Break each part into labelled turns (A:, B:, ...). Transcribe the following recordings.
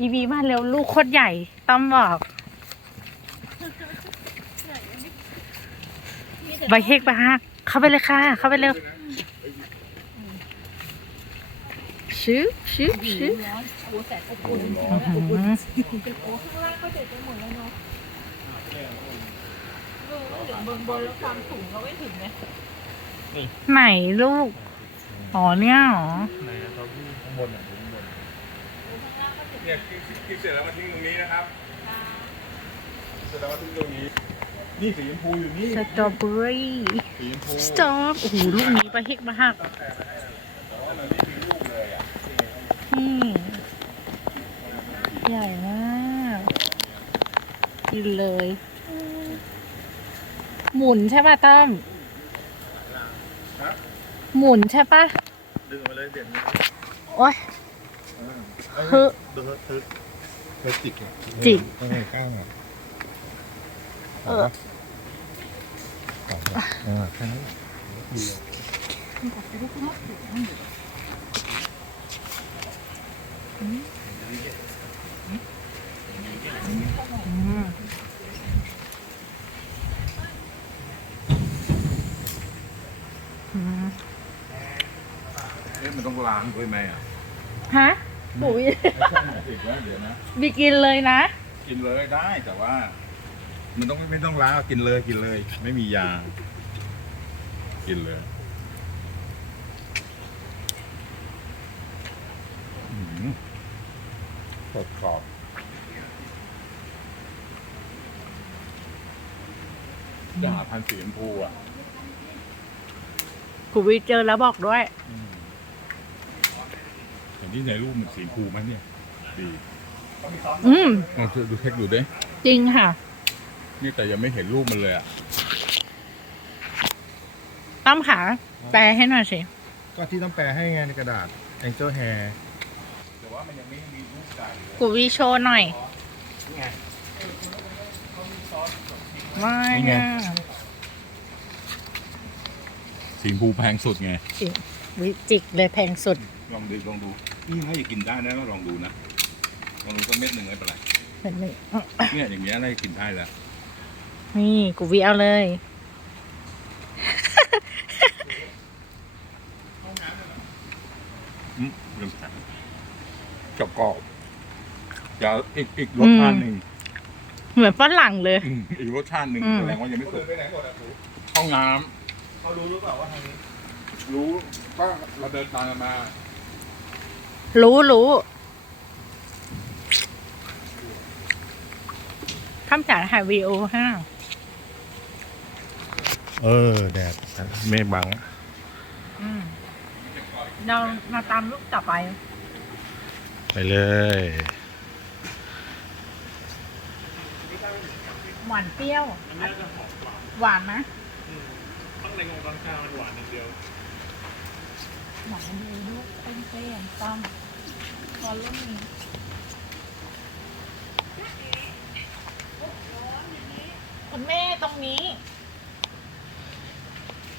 A: อีวีมาเร็วลูกโคตรใหญ่ต้อมบอกใบเฮกบาฮักเข้าไปเลยค่ะ เข้าไปเร็วชืบชืบชืบ
B: ร้อนโอ้แสนอบอุ่น
A: อื้อหือ
B: โอ้ข้างล่างก็เด็ดไปหมดแล้วเนาะเออเดี๋ยวเบิ่งบนแล้วความสูงเราไม่ถึงไหม
A: ไหนลูก อ๋อเนี่ยเหรอ
C: ไหนอะเขาที่ข้างบนอะข้างบนเนี่ยคลิปคลิปเสร็จแล้วมาทิ้งตรงนี้นะครับเสร็จแล้วมาทิ้งตรงนี้ นี่สีชมพูอยู่นี่
A: สตรอเบอรี่
C: สีชมพู
A: สตรอโอ้โหลูกนี้ใบเฮกบาฮัก
C: แต่ว่ามันไม่มีลูกเลยอะ
A: นี่ใหญ่มากกินเลย หมุนใช่ป่ะตั้ม หมุนใช่ปะ
C: ดึงมาเลยเด็ด
A: โอ๊ยฮึ
C: ดึงทึกไปจิกอะ
A: จิก
C: ข้างในก้างอะ
A: เออ
C: สองอะเออแค่นั้น
A: อืมอืม
C: เอ๊ะมันต้องล้างด้วยไหมอะ
A: ฮะปุ๋ย
C: ไม่ใช่หมายถึงว่าเดี๋ยวนะ
A: บีกินเลยนะ
C: กินเลยได้แต่ว่า มันต้องไม่ต้องล้างกินเลยกินเลย ไม่มียา กินเลยอื้อหือสดกรอบจะหาพันธุ์สีชมพูอะ
A: กูวิเจอแล้วบอกด้วย
C: เห็นที่ในรูปมันสีชมพูไหมเนี่ยดี
A: อืม
C: ลองดูเช็คดูดิ
A: จริงค่ะ
C: นี่แต่ยังไม่เห็นรูปมันเลยอะ
A: ต้อมขาแปลให้หน่อยสิ
C: ก็ที่ต้องแปลให้ไงในกระดาษ Angel Hair แต่ว่ามันยังไม่มีรูปไก่เลย
A: กูวิโชว์หน่อย
C: นี่ไง
A: ไม่
C: นี่ไง
A: นะ
C: สีชมพูแพงสุดไง
A: วิจิกเลยแพงสุด
C: ลองดูลองดู นี่ถ้าอยากกินได้นะก็ลองดูนะลองดูสักเม็ดหนึ่งไม่เป็นไร
A: แบบนี้
C: เนี่ยอย่างเงี้ยน่าจะกินได้แล้ว
A: นี่กูวิเอาเลย
C: อืมเริ่มแข็งกรอบกรอบๆอย่าอีกอีกรสชาติหนึ่ง
A: เหมือนฝรั่งเลย
C: อืมอีกรสชาติหนึ่ง
A: อืม
C: แสดงว่ายังไม่สุกห้องน้ำเขารู้หรือเปล่าว่าทางนี้ รู้ว่าเราเดินตามกันมา
A: รู้รู้ทำจากถ่ายวีดีโอให้หน่อย
C: เออแดดเมฆบัง
A: อืมเรามาตามลูกต่อไป
C: ไปเลย
A: หวานเปรี้ยว หวานนะ
D: ข้างในของตอนเช้ามันหวานอย่างเดียว
A: หวานดีลูกเป็นเปรี้ยวต้อมพ อลูกนี้คุณแม่ตรงนี้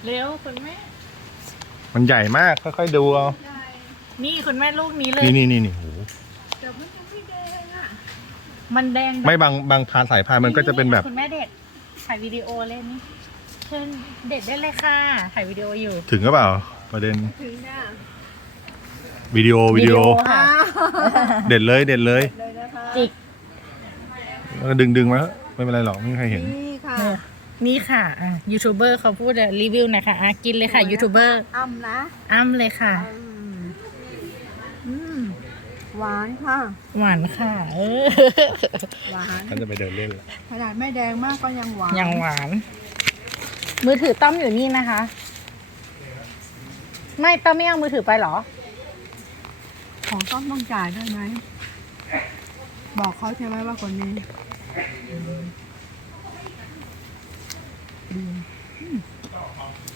A: เร็วคุณแม่
C: มันใหญ่มาก ค่อยๆดูเอา
A: นี่คุณแม่ลูกนี้เลย
C: นี่นี่นี่นี่โห
B: แต่มันยังไม่แดงอะ
A: มันแดงแบบ
C: ไม่บางบางพานสายพานมันก็จะเป็นแบบ
A: คุณแม่เด็ดถ่ายวิดีโอเล่นเชิญเด็ดได้เลยค่ะถ่ายวิดีโออยู่
C: ถึงก็เปล่าประเด็น
B: ถึงน่ะ
C: วิดีโอวิดีโอ
A: ค่ะ
C: เด็ดเลยเด็ดเลย
B: เลยนะคะ
A: จิก
C: แล้วก็ดึงดึงมาไม่เป็นไรหรอกไม่มีใครเห็น
B: นี่ค่ะ
A: นี่ค่ะอะยูทูบเบอร์เขาพูดอะรีวิวหนะคะอะกินเลยค่ะยูทูบเบอร์
B: อ้ำนะ
A: อ้ำเลยค่ะ
B: อืมอืมหวานค่ะ
A: หวานค่ะ เออ
B: หวาน
C: ท่านจะไปเดินเล่นละ
B: ขนาดไม่แดงมากก็ยังหวาน
A: ยังหวาน มือถือต้อมอยู่นี่นะคะ ไม่ต้อมไม่เอามือถือไปเหรอ
B: ของต้องต้องจ่ายด้วยไหม บอกเขาใช่ไหมว่าคนนี้อืมอืม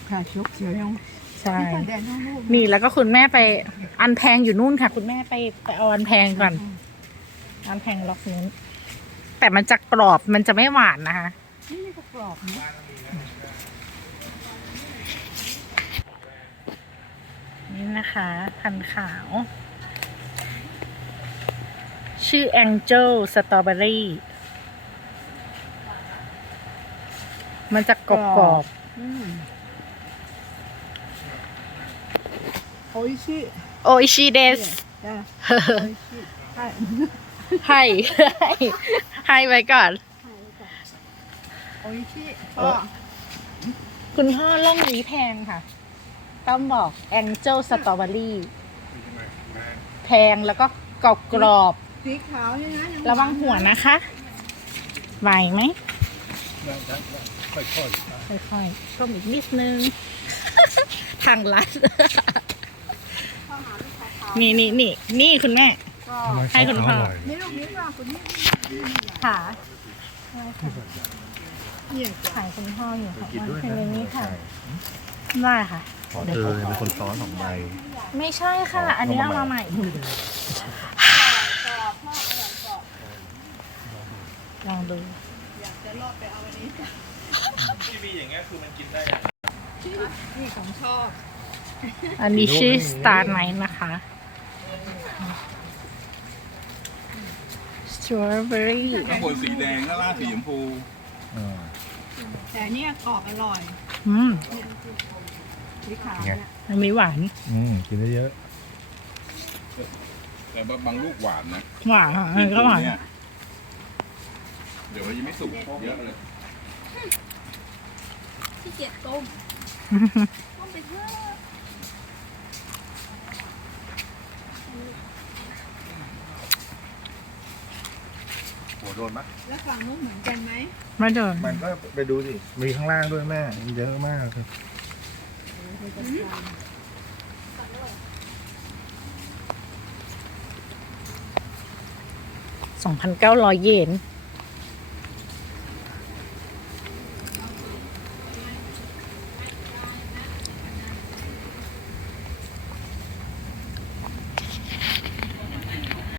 B: ค่ะชกเสียวยัง
A: ใช่
B: ไม่แดงทั้งลูก
A: นี่แล้วก็คุณแม่ไปอันแพงอยู่นู่นค่ะ คุณแม่ไปไปเอาอันแพงก่อน อันแพงล็อกนู้น แต่มันจะกรอบมันจะไม่หวานนะคะ
B: นี่ก็กรอบนะ
A: นี่นะคะ พันธุ์ขาว
B: อ
A: ชื่อ Angel Strawberry มันจะกรอบ
B: อืมโออิชิ
A: ๆโออิชิเดส
B: จ้ะโออิชิใช่
A: ให้ให้ให้ไว้ก่อน
B: โออิชิ
A: เออคุณพ่อล่องนี้แพงค่ะ ต้องบอก Angel Strawberry แพงแล้วก็กรอบกรอบ
B: สีขาวนี่นะยัง
A: ๆระวังหัวนะคะไหวไหม
C: ค่อย
A: ค่อยๆก้มอีกนิดนึง ทางลัดนี่นี่นี่นี่คุณแม่
B: ก็
A: ให้คุณพ่อ
B: นี่ลูกนี้ว่าคุณนี่
A: ค่ะ
B: เนี่ย
A: ขายคุณพ่ออยู่ค่ะวันเพลงนี้ค่ะได้ค่ะ
E: ขอเธอเป็นคนซ้อนสองใบ
A: ไม่ใช่ค่ะ อันนี้เอามาใหม่ ลองดู
B: อยากจะรอดไปเอาอันนี้
D: ที่มีอย่างเงี้ยคือมันกินได้
B: นี่ของชอบ
A: อันนี้ชื่อ Star Night นะคะ Strawberry
C: ๆข้างบนสีแดงข้างล่างสีชมพู
B: แต่เนี่ยกรอบอร่อย
A: อืม
B: สีขาวเนี่ย
A: อันนี้หวาน
E: อืม กินได้เยอะ
C: แต่บางลูกหวานนะ
A: หวานค่ะอันนี้ก็หวาน
C: เย เดี๋ยวมันยังไม่สุกเยอะเลย
B: ที่เกียจต้มต้มไปเถอะ
E: หัวโดนปะ
B: แล้วฝั่งนู้นเหมือนกันไหม
A: ไม่เดิน
E: มันก็ไปดูสิ มีข้างล่างด้วยแม่เยอะมากครับ
A: 2,900เยน